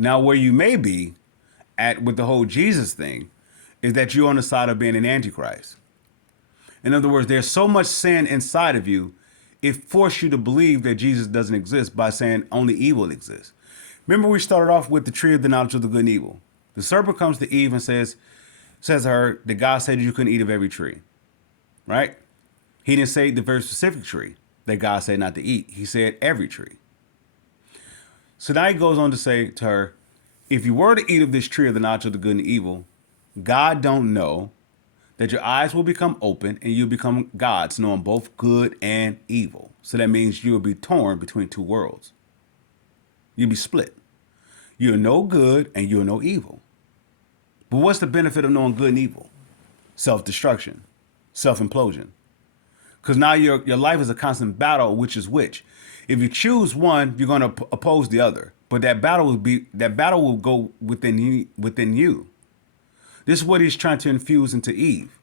Now, where you may be at with the whole Jesus thing is that you're on the side of being an antichrist. In other words, there's so much sin inside of you, it forced you to believe that Jesus doesn't exist by saying only evil exists. Remember, we started off with the tree of the knowledge of the good and evil. The serpent comes to Eve and says to her that God said you couldn't eat of every tree, right? He didn't say the very specific tree that God said not to eat. He said every tree. So now he goes on to say to her, if you were to eat of this tree of the knowledge of the good and evil, God don't know that your eyes will become open and you'll become gods, knowing both good and evil. So that means you'll be torn between two worlds. You'll be split. You'll know good and you'll know evil. But what's the benefit of knowing good and evil? Self-destruction, self-implosion. Because now your life is a constant battle, which is which. If you choose one, you're going to oppose the other. But that battle will go within you. This is what he's trying to infuse into Eve.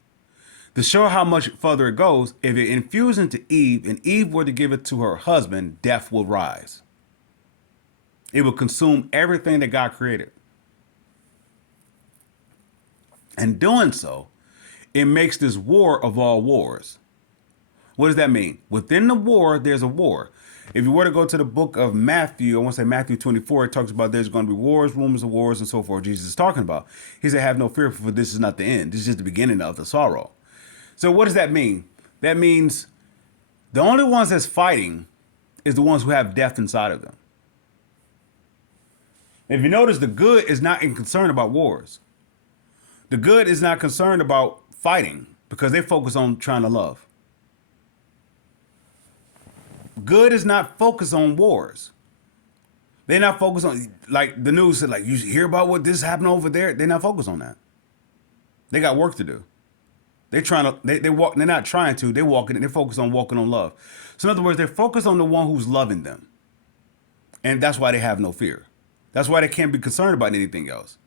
To show how much further it goes, if it infused into Eve and Eve were to give it to her husband, death will rise. It will consume everything that God created. And doing so, it makes this war of all wars. What does that mean? Within the war, there's a war. If you were to go to the book of Matthew, I want to say Matthew 24, it talks about there's going to be wars, rumors of wars, and so forth. Jesus is talking about. He said, have no fear, for this is not the end. This is just the beginning of the sorrow. So what does that mean? That means the only ones that's fighting is the ones who have death inside of them. If you notice, the good is not concerned about wars. The good is not concerned about fighting because they focus on trying to love. Good is not focused on wars. They're not focused on, like the news said, like, you hear about what this happened over there. They're not focused on that. They got work to do. They're not trying to, they're walking, they're focused on walking on love. So in other words, they're focused on the one who's loving them. And that's why they have no fear. That's why they can't be concerned about anything else.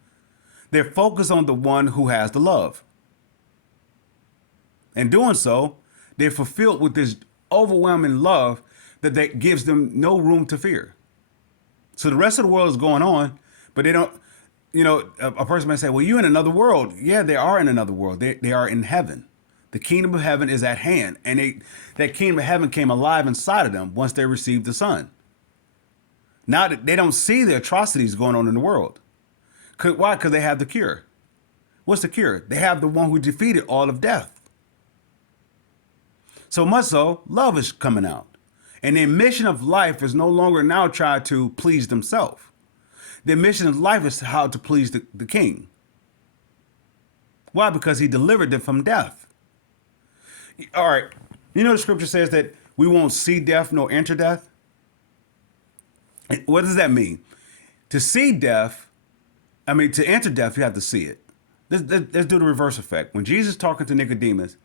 They're focused on the one who has the love. And doing so, they're fulfilled with this overwhelming love that gives them no room to fear. So the rest of the world is going on, but they don't, a person might say, well, you're in another world. Yeah, they are in another world. They are in heaven. The kingdom of heaven is at hand. And that kingdom of heaven came alive inside of them once they received the Son. Now that they don't see the atrocities going on in the world. Why? Because they have the cure. What's the cure? They have the one who defeated all of death. So much so, love is coming out. And their mission of life is no longer now try to please themselves. Their mission of life is how to please the king. Why? Because he delivered them from death. All right. The scripture says that we won't see death nor enter death. What does that mean? To see death, to enter death, you have to see it. Let's do the reverse effect. When Jesus is talking to Nicodemus,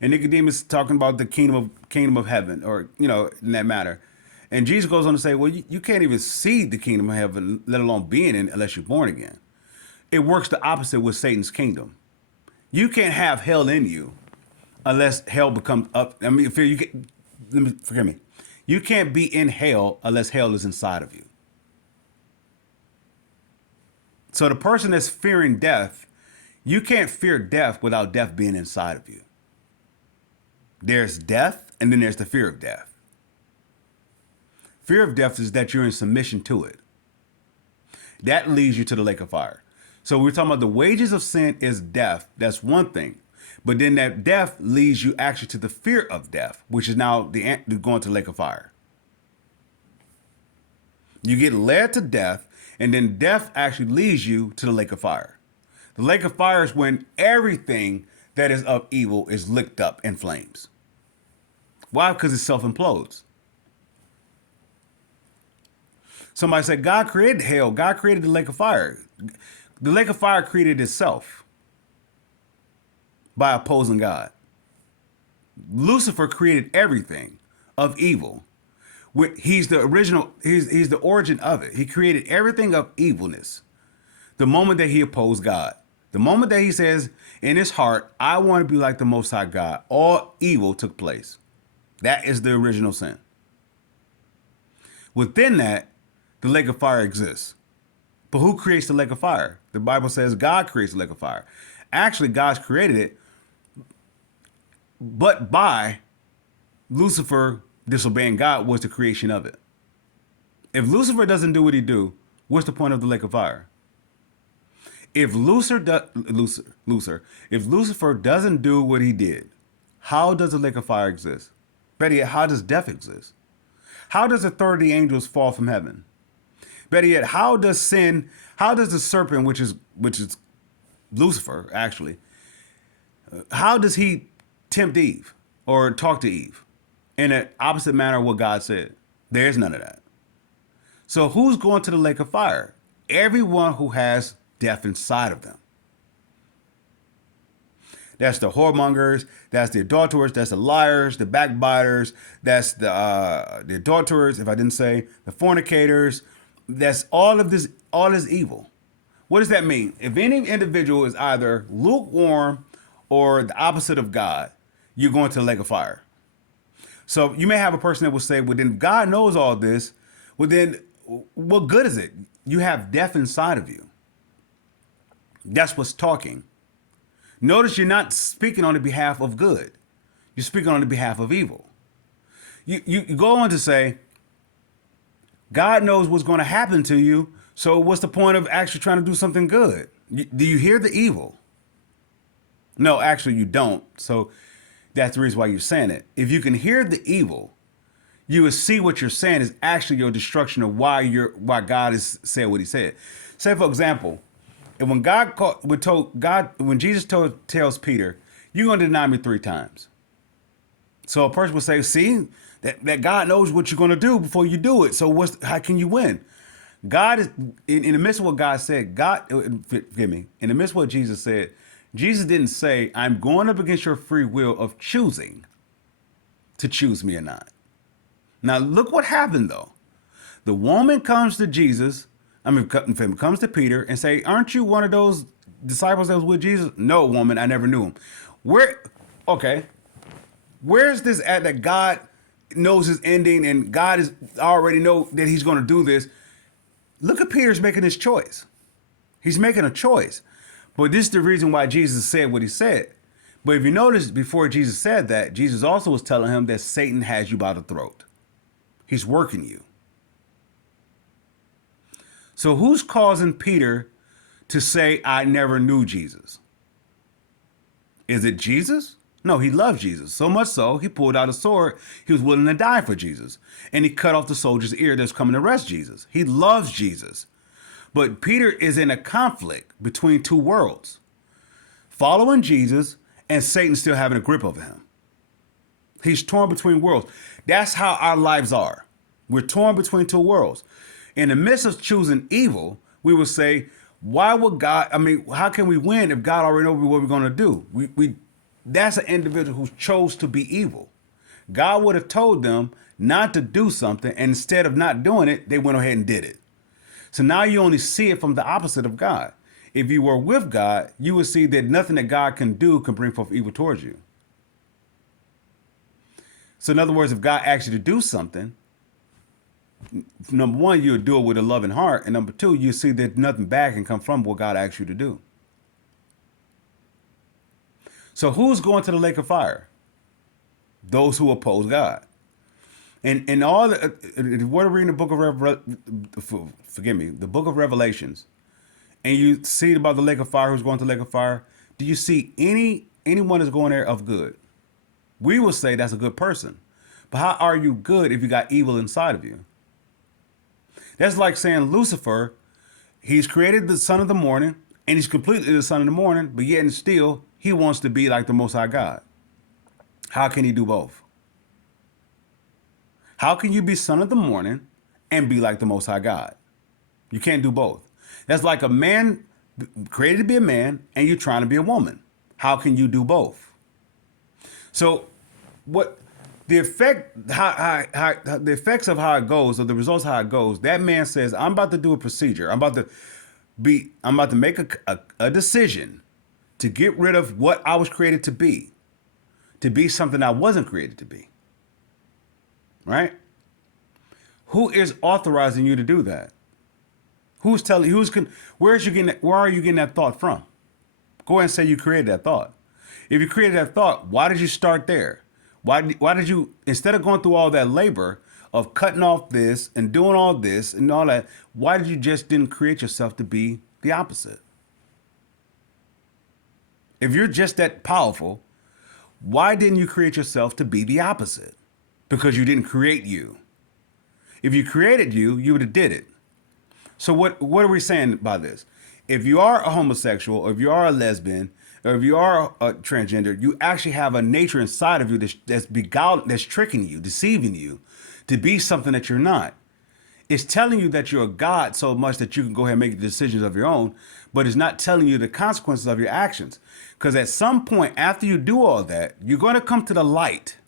and Nicodemus is talking about the kingdom of heaven, or, in that matter. And Jesus goes on to say, well, you can't even see the kingdom of heaven, let alone being in it, unless you're born again. It works the opposite with Satan's kingdom. You can't have hell in you unless hell becomes up. Forgive me. You can't be in hell unless hell is inside of you. So the person that's fearing death, you can't fear death without death being inside of you. There's death, and then there's the fear of death. Fear of death is that you're in submission to it. That leads you to the lake of fire. So we're talking about the wages of sin is death. That's one thing. But then that death leads you actually to the fear of death, which is now going to the lake of fire. You get led to death, and then death actually leads you to the lake of fire. The lake of fire is when everything that is of evil is licked up in flames. Why? Because it self-implodes. Somebody said, God created hell. God created the lake of fire. The lake of fire created itself by opposing God. Lucifer created everything of evil. He's the original, he's the origin of it. He created everything of evilness the moment that he opposed God. The moment that he says in his heart, I want to be like the Most High God, all evil took place. That is the original sin. Within that, the lake of fire exists. But who creates the lake of fire? The Bible says God creates the lake of fire. Actually, God's created it, but by Lucifer disobeying God was the creation of it. If Lucifer doesn't do what he do, what's the point of the lake of fire? If if Lucifer doesn't do what he did, how does the lake of fire exist? Better yet, how does death exist? How does a third of the angels fall from heaven? Better yet, how does the serpent, which is Lucifer, actually, how does he tempt Eve or talk to Eve in an opposite manner of what God said? There's none of that. So who's going to the lake of fire? Everyone who has death inside of them. That's the whoremongers, that's the adulterers, that's the liars, the backbiters, that's the adulterers, if I didn't say, the fornicators. That's all this evil. What does that mean? If any individual is either lukewarm or the opposite of God, you're going to the lake of fire. So you may have a person that will say, well, then God knows all this. Well, then what good is it? You have death inside of you. That's what's talking. Notice you're not speaking on the behalf of good. You're speaking on the behalf of evil. You go on to say, God knows what's going to happen to you, so what's the point of actually trying to do something good? Do you hear the evil? No, actually you don't. So that's the reason why you're saying it. If you can hear the evil, you will see what you're saying is actually your destruction of why God has said what he said. Say, for example, and when Jesus tells Peter, you're going to deny me 3 times. So a person would say, see, that God knows what you're going to do before you do it. So how can you win? God is, in the midst of what God said, forgive me, in the midst of what Jesus said, Jesus didn't say, I'm going up against your free will of choosing to choose me or not. Now, look what happened, though. The woman comes to Jesus, comes to Peter and say, aren't you one of those disciples that was with Jesus? No, woman, I never knew him. Where's this at that God knows his ending and God is already know that he's going to do this? Look at Peter's making his choice. He's making a choice. But this is the reason why Jesus said what he said. But if you notice, before Jesus said that, Jesus also was telling him that Satan has you by the throat. He's working you. So who's causing Peter to say, I never knew Jesus? Is it Jesus? No, he loved Jesus. So much so, he pulled out a sword. He was willing to die for Jesus. And he cut off the soldier's ear that's coming to arrest Jesus. He loves Jesus. But Peter is in a conflict between 2 worlds. Following Jesus and Satan still having a grip over him. He's torn between worlds. That's how our lives are. We're torn between 2 worlds. In the midst of choosing evil, we will say, how can we win if God already knows what we're going to do? That's an individual who chose to be evil. God would have told them not to do something, and instead of not doing it, they went ahead and did it. So now you only see it from the opposite of God. If you were with God, you would see that nothing that God can do can bring forth evil towards you. So in other words, if God asks you to do something, number 1, you'll do it with a loving heart. And number 2, you see that nothing bad can come from what God asks you to do. So who's going to the lake of fire? Those who oppose God. And all if we're reading the book of the book of Revelations, and you see about the lake of fire, who's going to the lake of fire, do you see anyone that's going there of good? We will say that's a good person. But how are you good if you got evil inside of you? That's like saying Lucifer, he's created the son of the morning, and he's completely the son of the morning, but yet and still, he wants to be like the Most High God. How can he do both? How can you be son of the morning and be like the Most High God? You can't do both. That's like a man created to be a man and you're trying to be a woman. How can you do both? So what the effects of how it goes, or the results of how it goes, that man says, I'm about to do a procedure. I'm about to make a decision to get rid of what I was created to be something I wasn't created to be. Right? Who is authorizing you to do that? Who's telling? Where are you getting that thought from? Go ahead and say you created that thought. If you created that thought, why did you start there? Why did you, instead of going through all that labor of cutting off this and doing all this and all that, why did you just didn't create yourself to be the opposite? If you're just that powerful, why didn't you create yourself to be the opposite? Because you didn't create you. If you created you, you would have did it. So what are we saying by this? If you are a homosexual, or if you are a lesbian, or if you are a transgender, you actually have a nature inside of you that's tricking you, deceiving you, to be something that you're not. It's telling you that you're a God so much that you can go ahead and make decisions of your own, but it's not telling you the consequences of your actions. Because at some point after you do all that, you're going to come to the light.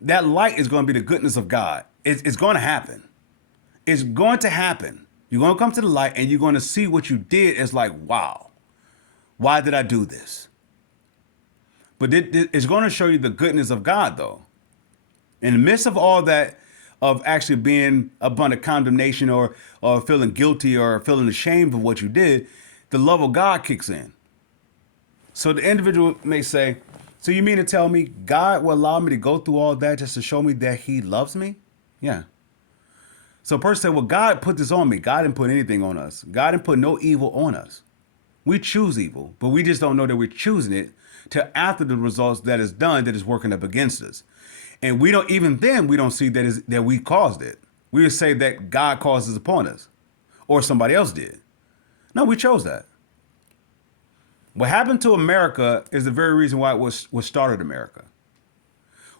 That light is going to be the goodness of God. It's going to happen. It's going to happen. You're going to come to the light and you're going to see what you did as like, wow, why did I do this? But it's going to show you the goodness of God, though. In the midst of all that, of actually being upon a condemnation or feeling guilty or feeling ashamed of what you did, the love of God kicks in. So the individual may say, so you mean to tell me God will allow me to go through all that just to show me that he loves me? Yeah. So a person said, well, God put this on me. God didn't put anything on us. God didn't put no evil on us. We choose evil, but we just don't know that we're choosing it till after the results that is done that is working up against us. And we don't, even then, we don't see that we caused it. We would say that God caused this upon us or somebody else did. No, we chose that. What happened to America is the very reason why it was started America.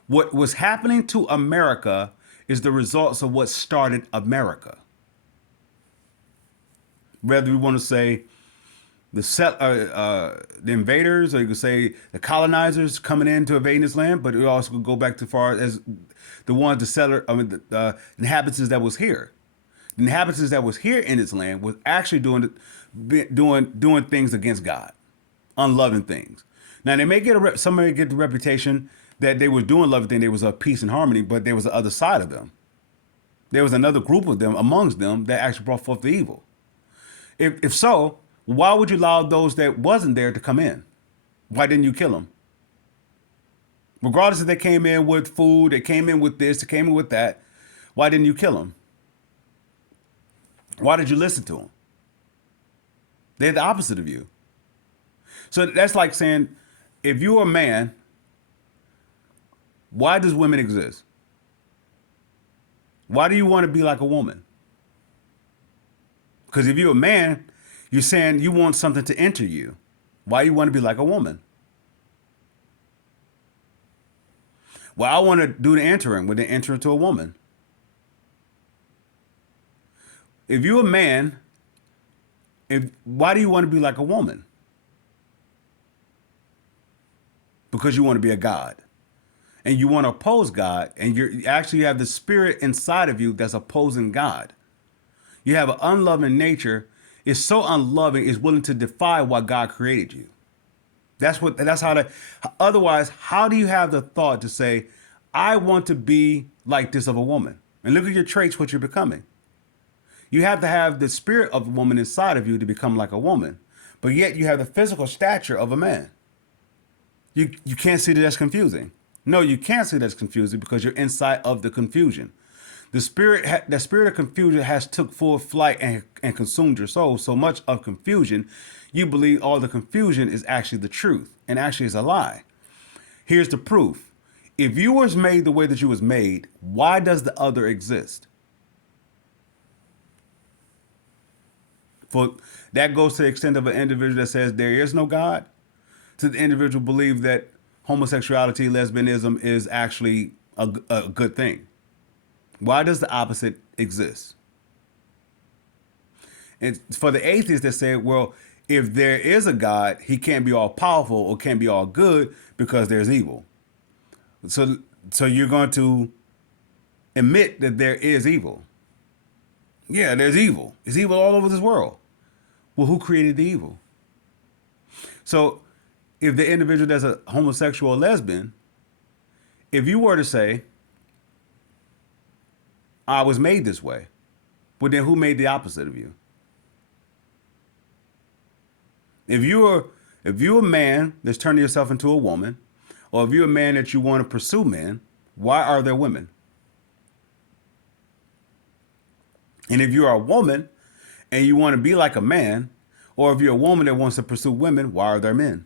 What was happening to America is the results of what started America. Whether we want to say the invaders, or you could say the colonizers coming in to invade this land, but we also could go back to far as the ones, the inhabitants that was here. The inhabitants that was here in this land was actually doing things against God, unloving things. Now they may somebody get the reputation that they were doing loving things, there was a peace and harmony, but there was the other side of them. There was another group of them amongst them that actually brought forth the evil. If so, why would you allow those that wasn't there to come in? Why didn't you kill them? Regardless if they came in with food, they came in with this, they came in with that, why didn't you kill them? Why did you listen to them? They're the opposite of you. So that's like saying, if you're a man, why does women exist? Why do you want to be like a woman? Because if you're a man, you're saying you want something to enter you. Why you want to be like a woman? Well, I want to do the entering when they enter into a woman. If you're a man, why do you want to be like a woman? Because you want to be a god. And you want to oppose God, and you actually have the spirit inside of you that's opposing God. You have an unloving nature. It's so unloving, it's willing to defy what God created you. Otherwise, how do you have the thought to say, I want to be like this of a woman? And look at your traits, what you're becoming. You have to have the spirit of a woman inside of you to become like a woman, but yet you have the physical stature of a man. You can't see that that's confusing. No, you can't see that's confusing because you're inside of the confusion. The spirit of confusion has took full flight and consumed your soul. So much of confusion, you believe all the confusion is actually the truth and actually is a lie. Here's the proof. If you was made the way that you was made, why does the other exist? For that goes to the extent of an individual that says there is no God, to the individual believe that homosexuality, lesbianism is actually a good thing. Why does the opposite exist? And for the atheists that say, well, if there is a God, he can't be all powerful or can't be all good because there's evil. So you're going to admit that there is evil. Yeah, there's evil. There's evil all over this world. Well, who created the evil? So if the individual that's a homosexual or lesbian, if you were to say, I was made this way, well, then who made the opposite of you? If you're a man that's turning yourself into a woman, or if you're a man that you want to pursue men, why are there women? And if you're a woman and you want to be like a man, or if you're a woman that wants to pursue women, why are there men?